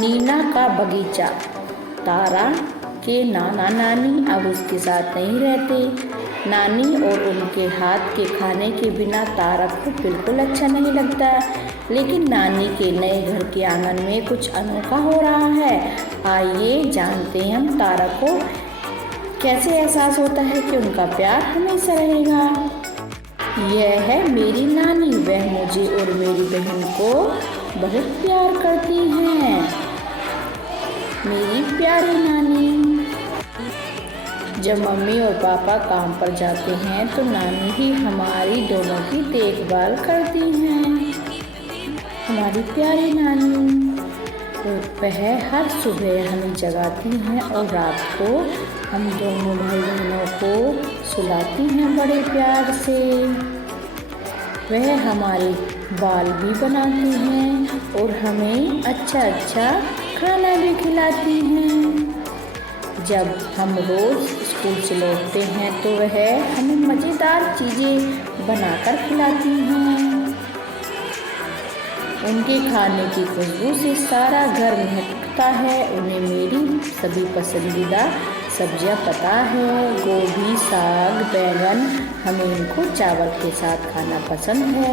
नीना का बगीचा। तारा के नाना नानी अब उसके साथ नहीं रहते। नानी और उनके हाथ के खाने के बिना तारा को बिल्कुल अच्छा नहीं लगता। लेकिन नानी के नए घर के आंगन में कुछ अनोखा हो रहा है। आइए जानते हैं हम तारा को कैसे एहसास होता है कि उनका प्यार हमेशा रहेगा। यह है मेरी नानी, वह मुझे और मेरी बहन को बहुत प्यार करती हैं। मेरी प्यारी नानी। जब मम्मी और पापा काम पर जाते हैं तो नानी ही हमारी दोनों की देखभाल करती हैं। हमारी प्यारी नानी। वह हर सुबह हमें जगाती हैं और रात को हम दोनों भाई बहनों को सुलाती हैं बड़े प्यार से। वह हमारे बाल भी बनाती हैं और हमें अच्छा अच्छा खाना भी खिलाती हैं। जब हम रोज़ स्कूल से लौटते हैं तो वह हमें मज़ेदार चीज़ें बनाकर खिलाती हैं। उनके खाने की खुशबू से सारा घर महकता है। उन्हें मेरी सभी पसंदीदा सब्जियां पता है। गोभी, साग, बैंगन हमें इनको चावल के साथ खाना पसंद है।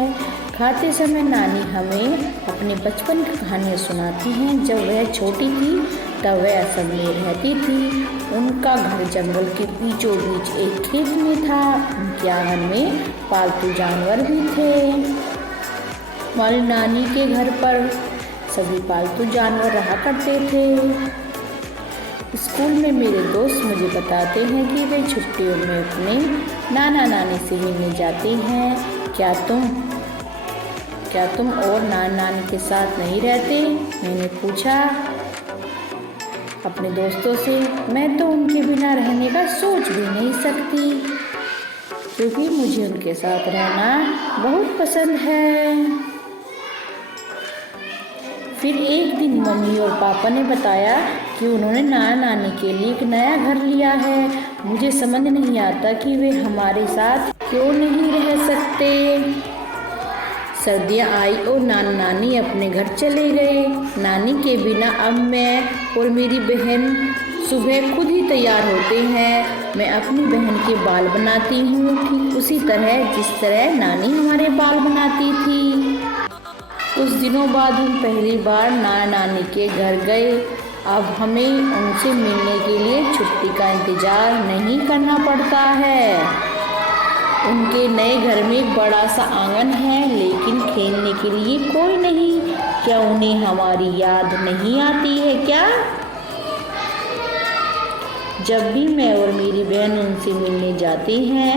खाते समय नानी हमें अपने बचपन की कहानियाँ सुनाती हैं। जब वह छोटी थी तब वह असम में रहती थी। उनका घर जंगल के बीचों बीच एक खेत में था। उनके आंगन में पालतू जानवर भी थे। हमारी नानी के घर पर सभी पालतू जानवर रहा करते थे। स्कूल में मेरे दोस्त मुझे बताते हैं कि वे छुट्टियों में अपने नाना नानी से मिलने जाते हैं। क्या तुम और नाना नानी के साथ नहीं रहते? मैंने पूछा अपने दोस्तों से। मैं तो उनके बिना रहने का सोच भी नहीं सकती, क्योंकि मुझे उनके साथ रहना बहुत पसंद है। फिर एक दिन मम्मी और पापा ने बताया कि उन्होंने नाना नानी के लिए एक नया घर लिया है। मुझे समझ नहीं आता कि वे हमारे साथ क्यों नहीं रह सकते। सर्दियाँ आई और नाना नानी अपने घर चले गए। नानी के बिना अब मैं और मेरी बहन सुबह खुद ही तैयार होते हैं। मैं अपनी बहन के बाल बनाती हूँ, ठीक उसी तरह जिस तरह नानी हमारे बाल बनाती थी। कुछ दिनों बाद हम पहली बार नाना नानी के घर गए। अब हमें उनसे मिलने के लिए छुट्टी का इंतज़ार नहीं करना पड़ता है। उनके नए घर में एक बड़ा सा आंगन है, लेकिन खेलने के लिए कोई नहीं। क्या उन्हें हमारी याद नहीं आती है क्या? जब भी मैं और मेरी बहन उनसे मिलने जाती हैं,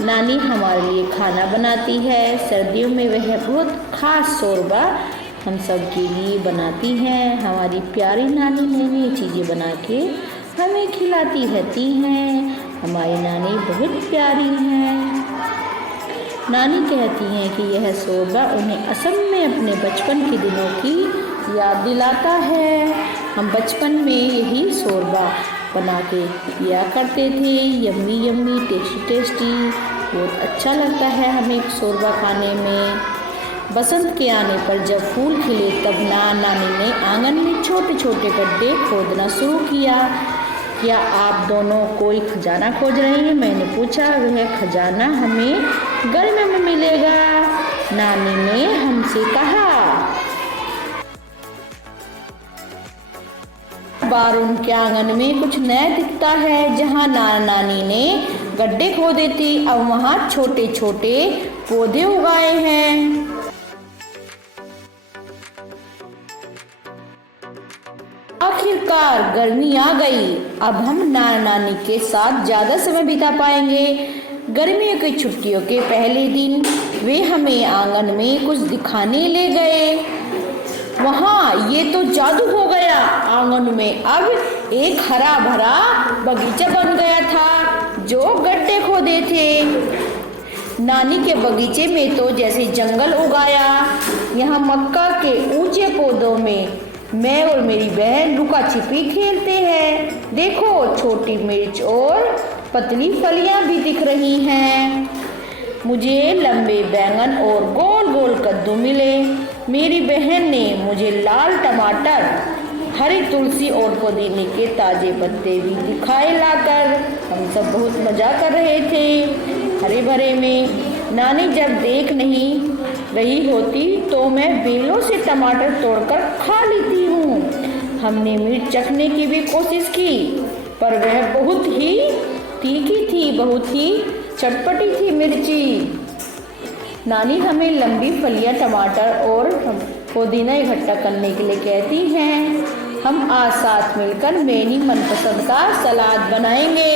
नानी हमारे लिए खाना बनाती है। सर्दियों में वह बहुत खास शोरबा हम सब के लिए बनाती हैं। हमारी प्यारी नानी नई नई चीज़ें बना के हमें खिलाती रहती हैं। हमारी नानी बहुत प्यारी हैं। नानी कहती हैं कि यह शोरबा उन्हें असम में अपने बचपन के दिनों की याद दिलाता है। हम बचपन में यही शोरबा बना के पिया करते थे। यम्मी यम्मी, टेस्टी टेस्टी, बहुत अच्छा लगता है हमें शोरबा खाने में। बसंत के आने पर जब फूल खिले तब नाना नानी ने आंगन में छोटे छोटे गड्ढे खोदना शुरू किया। क्या आप दोनों कोई खजाना खोज रहे हैं? मैंने पूछा। वह खजाना हमें गर्मियों में मिलेगा, नानी ने हमसे कहा। बार उनके आंगन में कुछ नया दिखता है। जहाँ नाना नानी ने गड्ढे खोदे थे, अब वहाँ छोटे छोटे पौधे उगाए हैं। आखिरकार गर्मी आ गई। अब हम नाना नानी के साथ ज्यादा समय बिता पाएंगे। गर्मियों की छुट्टियों के पहले दिन वे हमें आंगन में कुछ दिखाने ले गए। वहाँ ये तो जादू हो गया। आंगन में अब एक हरा भरा बगीचा बन गया था जो गड्ढे खोदे थे। नानी के बगीचे में तो जैसे जंगल उगाया। यहाँ मक्का के ऊंचे पौधों में मैं और मेरी बहन लुका छिपी खेलते हैं। देखो, छोटी मिर्च और पतली फलियां भी दिख रही हैं। मुझे लंबे बैंगन और गोल गोल कद्दू मिले। मेरी बहन ने मुझे लाल टमाटर, हरी तुलसी और पुदीने के ताजे पत्ते भी दिखाए लाकर। हम सब बहुत मज़ा कर रहे थे हरे भरे में। नानी जब देख नहीं रही होती तो मैं बेलों से टमाटर तोड़कर खा लेती हूँ। हमने मिर्च चखने की भी कोशिश की पर वह बहुत ही तीखी थी, बहुत ही चटपटी थी मिर्ची। नानी हमें लंबी फलियां टमाटर और पुदीना इकट्ठा करने के लिए कहती हैं। हम आज साथ मिलकर मेरी मनपसंद का सलाद बनाएंगे।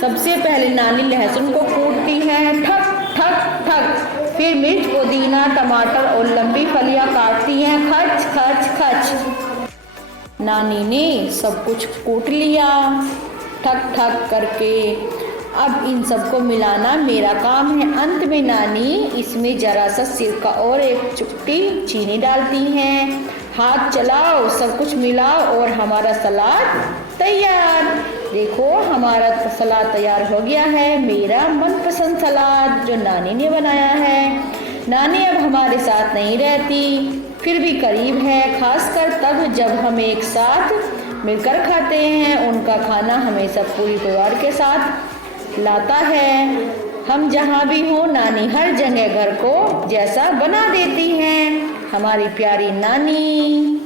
सबसे पहले नानी लहसुन को कूटती है, ठक ठक ठक। फिर मिर्च, पुदीना, टमाटर और लंबी फलियां काटती हैं, खच खच खच। नानी ने सब कुछ कूट लिया ठक ठक करके। अब इन सबको मिलाना मेरा काम है। अंत में नानी इसमें जरा सा सिरका और एक चुटकी चीनी डालती हैं। हाथ चलाओ, सब कुछ मिलाओ और हमारा सलाद तैयार। देखो हमारा सलाद तैयार हो गया है, मेरा मनपसंद सलाद जो नानी ने बनाया है। नानी अब हमारे साथ नहीं रहती, फिर भी करीब है, खासकर तब जब हम एक साथ मिलकर खाते हैं। उनका खाना हमेशा पूरी परिवार के साथ लाता है। हम जहाँ भी हों नानी हर जगह घर को जैसा बना देती हैं। हमारी प्यारी नानी।